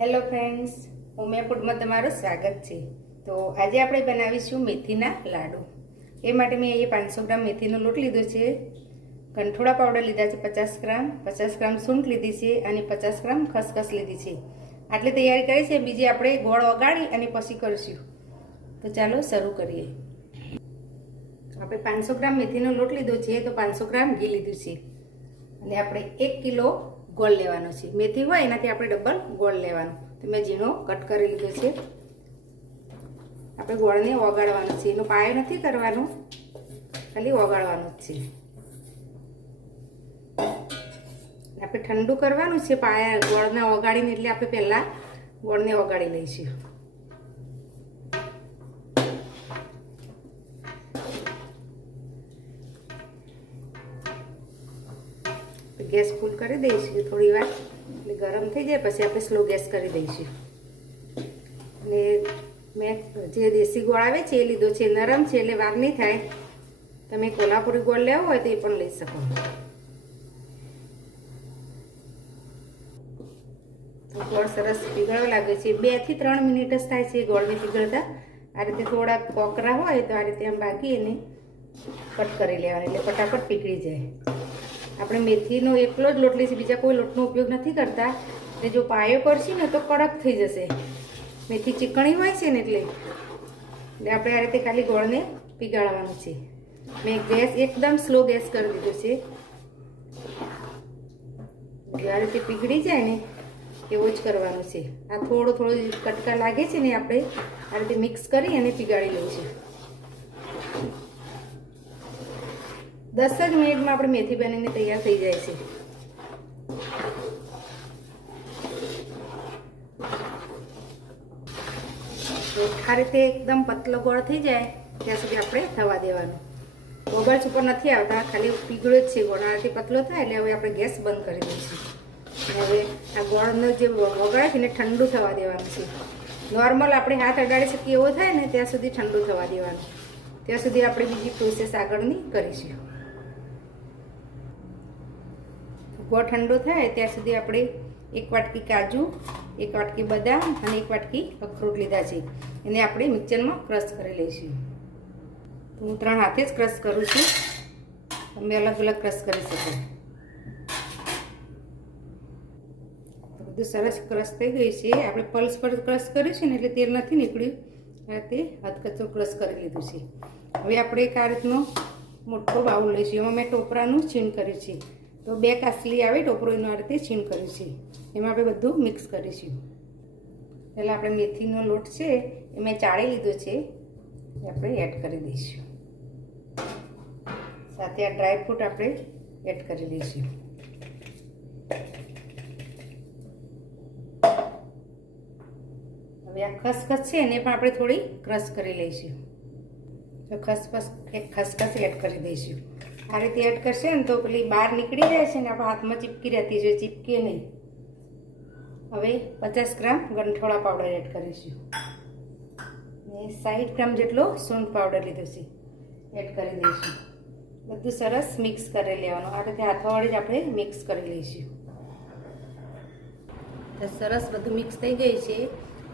Hello friends, Umiya ફૂડમાં તમારું સ્વાગત છે। તો આજે આપણે બનાવીશું મેથીના લાડુ। એ માટે મેં અહીંયા 500 ગ્રામ મેથીનો લોટ લીધો છે, કંઠોળા પાવડર લીધા છે 50 ગ્રામ સૂંઠ લીધી છે અને 50 ગ્રામ ખસખસ લીધી છે। આટલી તૈયારી કરી છે। બીજી આપણે ગોળ ઓગાળી અને પછી કરીશું। તો ચાલો શરૂ કરીએ। આપણે 500 ગ્રામ મેથીનો લોટ લીધો છે, તો 500 ગ્રામ ઘી લીધું છે અને આપણે 1 કિલો ગોળ લેવાનો છે। મેથી હોય એનાથી આપણે ડબલ ગોળ લેવાનો। તો મેં ઝીણો કટ કરી લીધો છે। આપણે ગોળને ઓગાળવાનો છે, એનો પાયો નથી કરવાનો, ખાલી ઓગાળવાનો જ છે। આપણે ઠંડુ કરવાનું છે પાયા ગોળને ઓગાળીને, એટલે આપણે પહેલા ગોળને ઓગાળી લઈશું। ગેસ ફૂલ કરી દઈશું થોડી વાર, એટલે ગરમ થઈ જાય પછી આપણે સ્લો ગેસ કરી દઈશું। અને મેં જે દેશી ગોળ આવે છે એ લીધો છે, નરમ છે એટલે વાર નહીં થાય। તમે કોલ્હાપુરી ગોળ લેવો હોય તો એ પણ લઈ શકો। તો ગોળ સરસ પીગળવા લાગે છે, 2 થી 3 મિનિટ જ થાય છે ગોળને પીગળતા। આ રીતે થોડા કોકરા હોય તો આ રીતે આમ બાકી એને કટ કરી લેવાના, એટલે ફટાફટ પીગળી જાય। આપણે મેથીનો એકલો જ લોટ લઈશું, બીજા કોઈ લોટનો ઉપયોગ નથી કરતા। એટલે જો પાયો કરશે ને તો કડક થઈ જશે, મેથી ચીકણી હોય છે ને એટલે આપણે આ રીતે ખાલી ગોળને પીગાળવાનું છે। મેં ગેસ એકદમ સ્લો ગેસ કરી દીધો છે, આ રીતે પીગળી જાય ને એવું જ કરવાનું છે। આ થોડો કટકા લાગે છે ને આપણે આ રીતે મિક્સ કરી અને પીગાળી લઈશું। 10 જ મિનિટમાં આપણે મેથી બનીને તૈયાર થઈ જાય છે। તો આ રીતે એકદમ પતલો ગોળ થઈ જાય ત્યાં સુધી આપણે થવા દેવાનું। બબલ્સ ઉપર નથી આવતા, ખાલી પીગળો જ છે ગોળ। આ રીતે પતલો થાય એટલે હવે આપણે ગેસ બંધ કરી દઈશું। હવે આ ગોળનો જે વગાડે છે એને ઠંડુ થવા દેવાનું છે। નોર્મલ આપણે હાથ અડાડી શકીએ એવો થાય ને ત્યાં સુધી ઠંડુ થવા દેવાનું। ત્યાં સુધી આપણે બીજી પ્રોસેસ આગળની કરીશું। ગોળ ઠંડો થાય ત્યાં સુધી આપણે 1 વાટકી કાજુ, 1 વાટકી બદામ અને 1 વાટકી અખરોટ લીધા છે, એને આપણે મિક્સરમાં ક્રશ કરી લઈશું। હું 3 હાથે જ ક્રશ કરું છું, તમે અલગ અલગ ક્રશ કરી શકો। બધું સરસ ક્રશ થઈ ગઈ છે। આપણે પલ્સ પર ક્રશ કર્યું છે ને એટલે તેલ નથી નીકળ્યું, આ રીતે હથકચરું ક્રશ કરી લીધું છે। હવે આપણે એક આ રીતનો મોટો બાઉલ લઈશું, એમાં મેં ટોપરાનું છીણ કર્યું છે। તો 2 કાસલી આવે ટોપરો, એનું આ રીતે છીણ કર્યું છે, એમાં આપણે બધું મિક્સ કરીશું। પહેલાં આપણે મેથીનો લોટ છે એ મેં ચાળી લીધો છે, એ આપણે એડ કરી દઈશું। સાથે આ ડ્રાયફ્રૂટ આપણે એડ કરી દઈશું। હવે આ ખસખસ છે એને પણ આપણે થોડી ક્રશ કરી લઈશું। તો ખસખસ એડ કરી દઈશું। આ રીતે એડ કરશે ને તો પેલી બહાર નીકળી જાય છે ને આપણા હાથમાં ચીપકી રહેતી છે, ચીપકે નહીં। હવે 50 ગ્રામ ગંઠોળા પાવડર એડ કરીશું ને 60 ગ્રામ જેટલો સૂંઠ પાવડર લીધો છે એડ કરી દઈશું। બધું સરસ મિક્સ કરી લેવાનું, આ રીતે હાથો વડે જ આપણે મિક્સ કરી લઈશું। તો સરસ બધું મિક્સ થઈ ગયું છે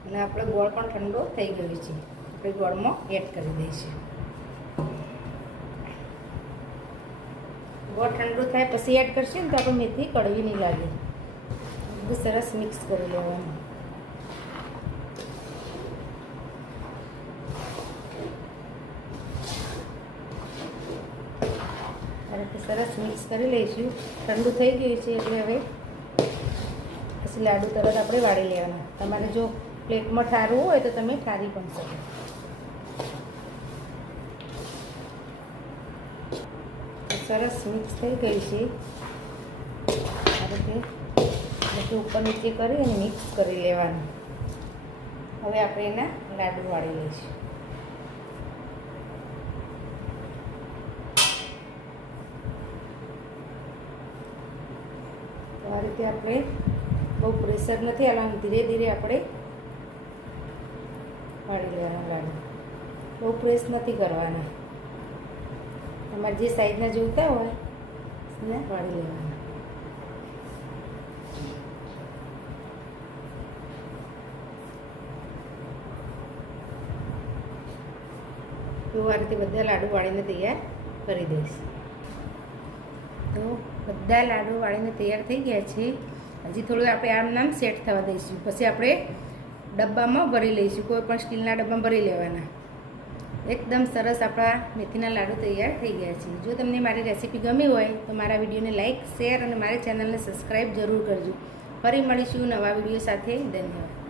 અને આપણો ગોળ પણ ઠંડો થઈ ગયો છે, આપણે ગોળમાં એડ કરી દઈશું। ગોળ ઠંડુ થાય પછી એડ કરશે ને તો આપણે મેથી કડવી નહીં લાગે। બધું સરસ મિક્સ કરી લેવાનું। આ રીતે સરસ મિક્સ કરી લઈશું। ઠંડુ થઈ ગયું છે એટલે હવે પછી લાડુ તરત આપણે વાળી લેવાના। તમારે જો પ્લેટમાં ઠારવું હોય તો તમે ઠારી પણ શકો। સરસ મિક્સ થઈ ગઈ છે, આ રીતે બધું ઉપર નીચે કરી અને મિક્સ કરી લેવાનું। હવે આપણે એના લાડુ વાળી લઈશું। તો આ રીતે આપણે બહુ પ્રેશર નથી આવવાનું, ધીરે ધીરે આપણે વાળી લેવાના લાડુ, બહુ પ્રેસ નથી કરવાના। તમારે જે સાઈઝના જોઈતા હોય એને વાળી લેવાના। તો આ રીતે બધા લાડુ વાળીને તૈયાર કરી દઈશ. તો બધા લાડુ વાળીને તૈયાર થઈ ગયા છે. હજી થોડું આપણે આમ નામ સેટ થવા દઈશું, પછી આપણે ડબ્બામાં ભરી લઈશું. કોઈ પણ સ્ટીલના ડબ્બામાં ભરી લેવાના. એકદમ સરસ આપણા મેથીના લાડુ તૈયાર થઈ ગયા છે. જો તમને મારી રેસીપી ગમી હોય તો મારા વિડીયોને લાઇક, શેર અને મારી ચેનલને સબસ્ક્રાઈબ જરૂર કરજો. ફરી મળીશું નવા વિડીયો સાથે. ધન્યવાદ.